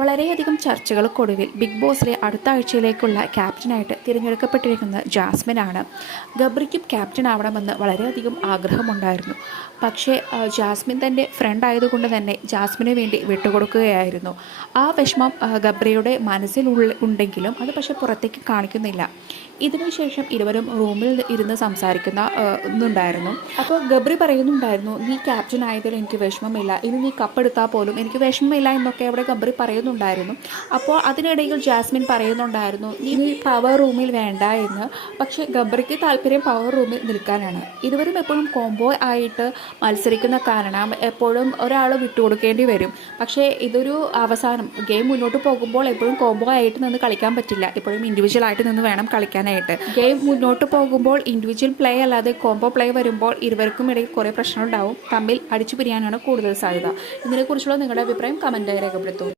വളരെയധികം ചർച്ചകൾക്കൊടുവിൽ ബിഗ് ബോസിലെ അടുത്ത ആഴ്ചയിലേക്കുള്ള ക്യാപ്റ്റനായിട്ട് തിരഞ്ഞെടുക്കപ്പെട്ടിരിക്കുന്നത് ജാസ്മിനാണ്. ഗബ്രിക്കും ക്യാപ്റ്റൻ ആവണമെന്ന് വളരെയധികം ആഗ്രഹമുണ്ടായിരുന്നു. പക്ഷേ ജാസ്മിൻ തൻ്റെ ഫ്രണ്ട് ആയതുകൊണ്ട് തന്നെ ജാസ്മിന് വേണ്ടി വിട്ടുകൊടുക്കുകയായിരുന്നു. ആ വിഷമം ഗബ്രിയുടെ മനസ്സിൽ ഉണ്ടെങ്കിലും അത് പക്ഷെ പുറത്തേക്ക് കാണിക്കുന്നില്ല. ഇതിനുശേഷം ഇരുവരും റൂമിൽ ഇരുന്ന് സംസാരിക്കുന്നുണ്ടായിരുന്നു. അപ്പോൾ ഗബ്രി പറയുന്നുണ്ടായിരുന്നു, നീ ക്യാപ്റ്റൻ ആയതിൽ എനിക്ക് വിഷമമില്ല, ഇനി നീ കപ്പെടുത്താൽ പോലും എനിക്ക് വിഷമമില്ല എന്നൊക്കെ അവിടെ ഗബ്രി പറയുന്നുണ്ടായിരുന്നു. അപ്പോൾ അതിനിടയിൽ ജാസ്മിൻ പറയുന്നുണ്ടായിരുന്നു, നീ പവർ റൂമിൽ വേണ്ട എന്ന്. പക്ഷേ ഗബ്രിക്ക് താല്പര്യം പവർ റൂമിൽ നിൽക്കാനാണ്. ഇരുവരും എപ്പോഴും കോംബോ ആയിട്ട് മത്സരിക്കുന്ന കാരണം എപ്പോഴും ഒരാൾ വിട്ടുകൊടുക്കേണ്ടി വരും. പക്ഷേ ഇതൊരു അവസാനം ഗെയിം മുന്നോട്ട് പോകുമ്പോൾ എപ്പോഴും കോംബോ ആയിട്ട് നിന്ന് കളിക്കാൻ പറ്റില്ല, എപ്പോഴും ഇൻഡിവിജ്വൽ ആയിട്ട് നിന്ന് വേണം കളിക്കാനായിട്ട്. ഗെയിം മുന്നോട്ട് പോകുമ്പോൾ ഇൻഡിവിജ്വൽ പ്ലേ അല്ലാതെ കോംബോ പ്ലേ വരുമ്പോൾ ഇരുവർക്കും ഇടയിൽ കുറേ പ്രശ്നമുണ്ടാവും, തമ്മിൽ അടിച്ചു പിരിയാനാണ് കൂടുതൽ സാധ്യത. ഇതിനെക്കുറിച്ചുള്ള നിങ്ങളുടെ അഭിപ്രായം കമൻറ്റായി രേഖപ്പെടുത്തൂ.